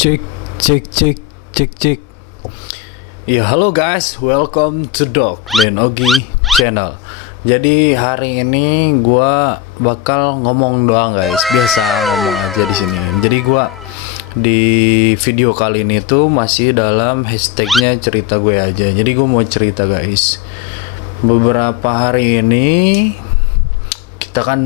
Cek, cek, cek, cek, cek. Ya, halo guys, welcome to Doc dan Ogi channel. Jadi hari ini gua bakal ngomong doang guys, biasa ngomong aja di sini. Jadi gua di video kali ini tuh masih dalam hashtagnya cerita gue aja. Jadi gue mau cerita guys. Beberapa hari ini kita kan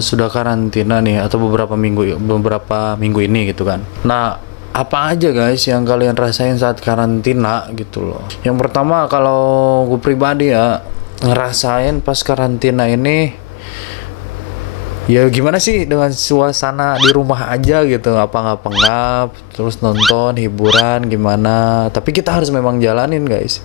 sudah karantina nih, atau beberapa minggu ini gitu kan. Nah, apa aja guys yang kalian rasain saat karantina gitu loh. Yang pertama, kalau gue pribadi ya ngerasain pas karantina ini, ya gimana sih dengan suasana di rumah aja gitu, ngapa-ngap terus nonton hiburan gimana. Tapi kita harus memang jalanin guys,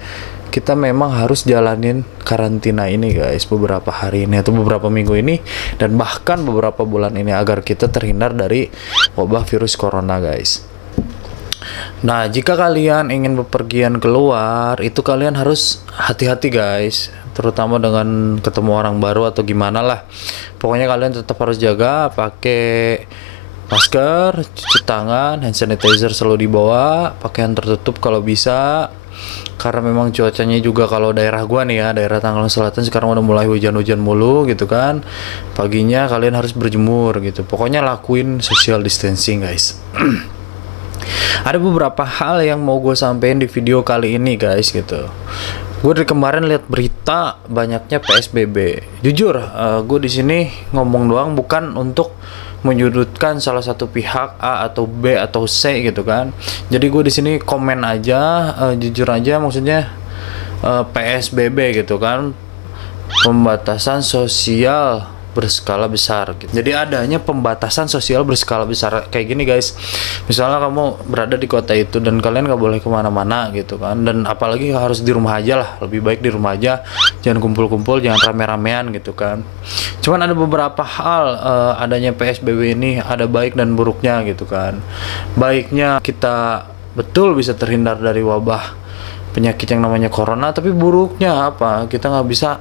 kita memang harus jalanin karantina ini guys, beberapa hari ini atau beberapa minggu ini, dan bahkan beberapa bulan ini, agar kita terhindar dari wabah virus corona guys. Nah, jika kalian ingin bepergian keluar, itu kalian harus hati-hati guys, terutama dengan ketemu orang baru atau gimana lah. Pokoknya kalian tetap harus jaga, pakai masker, cuci tangan, hand sanitizer selalu dibawa, pakaian tertutup kalau bisa. Karena memang cuacanya juga, kalau daerah gua nih ya, daerah Tangerang Selatan sekarang udah mulai hujan-hujan mulu gitu kan. Paginya kalian harus berjemur gitu. Pokoknya lakuin social distancing guys. Ada beberapa hal yang mau gue sampein di video kali ini guys gitu. Gue dari kemarin lihat berita banyaknya PSBB. Jujur, gue di sini ngomong doang, bukan untuk menyudutkan salah satu pihak A atau B atau C gitu kan. Jadi gue di sini komen aja, jujur aja, maksudnya PSBB gitu kan, pembatasan sosial berskala besar gitu. Jadi adanya pembatasan sosial berskala besar kayak gini guys. Misalnya kamu berada di kota itu dan kalian nggak boleh kemana-mana gitu kan, dan apalagi harus di rumah aja lah, lebih baik di rumah aja, jangan kumpul-kumpul, jangan rame-ramean gitu kan. Cuman ada beberapa hal, adanya PSBB ini ada baik dan buruknya gitu kan. Baiknya kita betul bisa terhindar dari wabah penyakit yang namanya corona, tapi buruknya apa? Kita nggak bisa,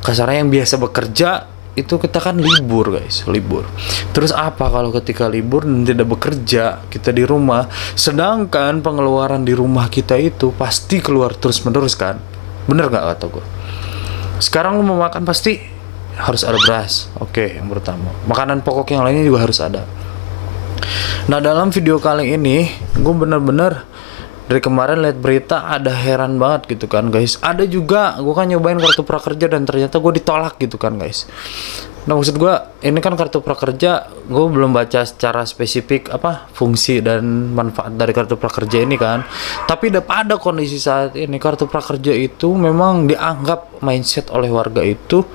kasarnya yang biasa bekerja itu kita kan libur guys, libur. Terus apa kalau ketika libur dan tidak bekerja, kita di rumah, sedangkan pengeluaran di rumah kita itu pasti keluar terus menerus kan? Bener nggak kata gue? Sekarang lu mau makan pasti harus ada beras, oke, yang pertama. Makanan pokok yang lainnya juga harus ada. Nah, dalam video kali ini gue bener-bener dari kemarin lihat berita, ada heran banget gitu kan guys. Ada juga, gue kan nyobain kartu prakerja dan ternyata gue ditolak gitu kan guys. Nah, maksud gue, ini kan kartu prakerja, gue belum baca secara spesifik apa fungsi dan manfaat dari kartu prakerja ini kan. Tapi pada kondisi saat ini, kartu prakerja itu memang dianggap mindset oleh warga itu,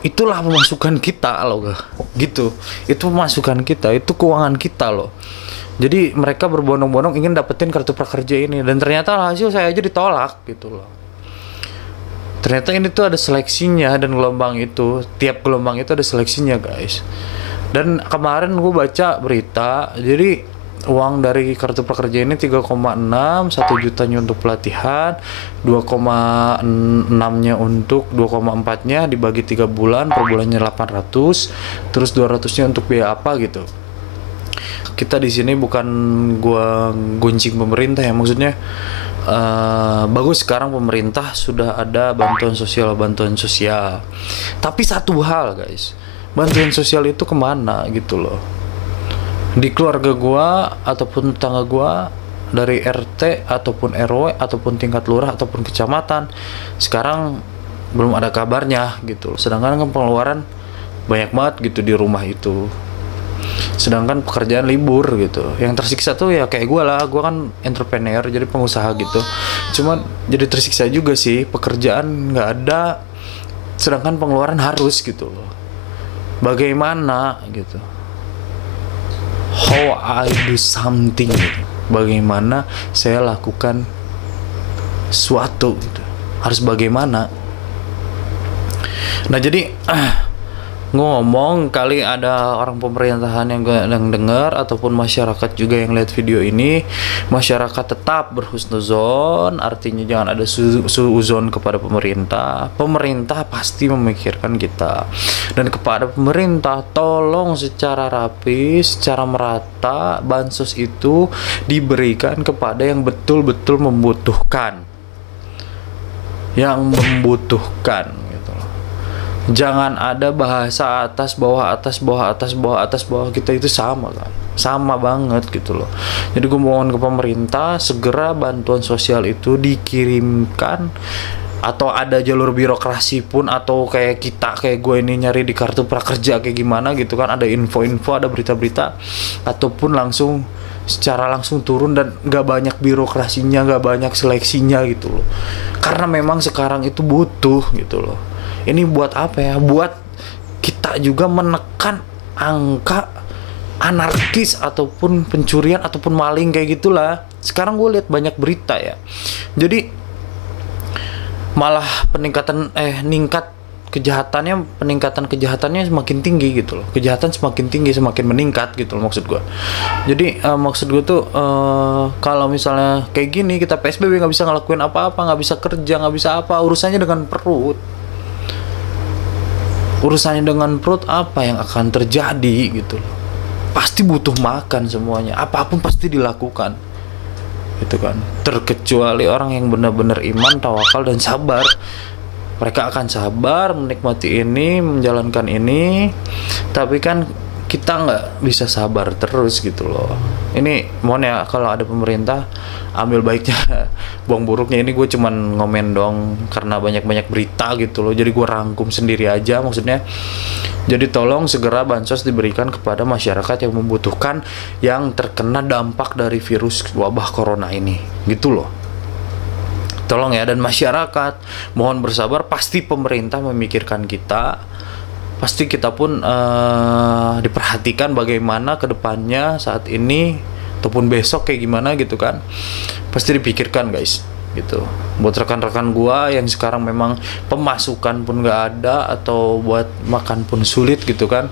itulah pemasukan kita loh gitu. Itu pemasukan kita, itu keuangan kita loh. Jadi mereka berbondong-bondong ingin dapetin kartu prakerja ini, dan ternyata hasil saya aja ditolak gitu loh. Ternyata ini tuh ada seleksinya, dan gelombang itu, tiap gelombang itu ada seleksinya guys. Dan kemarin gue baca berita, jadi uang dari kartu prakerja ini 3,6, 1 jutanya untuk pelatihan, 2,6-nya untuk 2,4-nya dibagi 3 bulan, per bulannya 800, terus 200-nya untuk biaya apa gitu. Kita di sini bukan gua gunjing pemerintah ya, maksudnya bagus sekarang pemerintah sudah ada bantuan sosial. Tapi satu hal guys, bantuan sosial itu kemana gitu loh. Di keluarga gua ataupun tetangga gua, dari RT ataupun RW ataupun tingkat lurah ataupun kecamatan, sekarang belum ada kabarnya gitu. Sedangkan kan pengeluaran banyak banget gitu di rumah itu. Sedangkan pekerjaan libur gitu. Yang tersiksa tuh ya kayak gue lah, gue kan entrepreneur, jadi pengusaha gitu. Cuman jadi tersiksa juga sih, pekerjaan nggak ada, sedangkan pengeluaran harus gitu loh. Bagaimana gitu? How I do something gitu. Bagaimana saya lakukan suatu gitu. Harus bagaimana? Nah, jadi ngomong kali ada orang pemerintahan yang dengar ataupun masyarakat juga yang lihat video ini. Masyarakat tetap berhusnuzon, artinya jangan ada suuzon kepada pemerintah. Pemerintah pasti memikirkan kita, dan kepada pemerintah tolong secara rapi, secara merata bansos itu diberikan kepada yang betul-betul membutuhkan, gitu loh. Jangan ada bahasa atas bawah, atas bawah, atas bawah, atas bawah. Kita itu sama kan, sama banget gitu loh. Jadi gue mohon ke pemerintah segera bantuan sosial itu dikirimkan, atau ada jalur birokrasi pun, atau kayak gue ini nyari di kartu prakerja kayak gimana gitu kan, ada info-info, ada berita-berita, ataupun secara langsung turun, dan gak banyak birokrasinya, gak banyak seleksinya gitu loh. Karena memang sekarang itu butuh gitu loh. Ini buat apa ya? Buat kita juga menekan angka anarkis ataupun pencurian ataupun maling kayak gitulah. Sekarang gue lihat banyak berita ya. Jadi malah peningkatan kejahatannya semakin tinggi gitu loh. Kejahatan semakin tinggi, semakin meningkat gitu loh maksud gue. Jadi maksud gue tuh kalau misalnya kayak gini kita PSBB nggak bisa ngelakuin apa-apa, nggak bisa kerja, nggak bisa apa, urusannya dengan perut. Urusannya dengan perut apa yang akan terjadi gitu loh. Pasti butuh makan semuanya, apapun pasti dilakukan gitu kan. Terkecuali orang yang benar-benar iman, tawakal dan sabar. Mereka akan sabar menikmati ini, menjalankan ini. Tapi kan kita nggak bisa sabar terus gitu loh. Ini mohon ya, kalau ada pemerintah ambil baiknya, buang buruknya. Ini gue cuman ngomen dong karena banyak-banyak berita gitu loh. Jadi gue rangkum sendiri aja maksudnya. Jadi tolong segera bansos diberikan kepada masyarakat yang membutuhkan, yang terkena dampak dari virus wabah corona ini gitu loh. Tolong ya, dan masyarakat mohon bersabar, pasti pemerintah memikirkan kita. Pasti kita pun diperhatikan bagaimana ke depannya saat ini ataupun besok kayak gimana gitu kan. Pasti dipikirkan guys gitu. Buat rekan-rekan gua yang sekarang memang pemasukan pun gak ada, atau buat makan pun sulit gitu kan.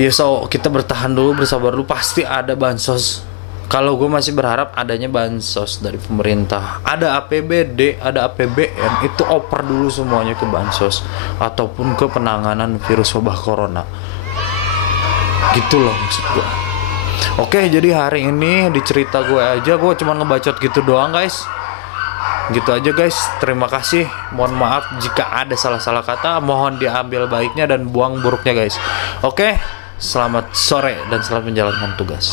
Ya so kita bertahan dulu, bersabar dulu, pasti ada bansos. Kalau gue masih berharap adanya bansos dari pemerintah. Ada APBD, ada APBN, itu oper dulu semuanya ke bansos ataupun ke penanganan virus wabah corona. Gitu loh maksud gue. Oke, jadi hari ini di cerita gue aja, gue cuma ngebacot gitu doang guys. Gitu aja guys, terima kasih. Mohon maaf jika ada salah-salah kata, mohon diambil baiknya dan buang buruknya guys. Oke, selamat sore dan selamat menjalankan tugas.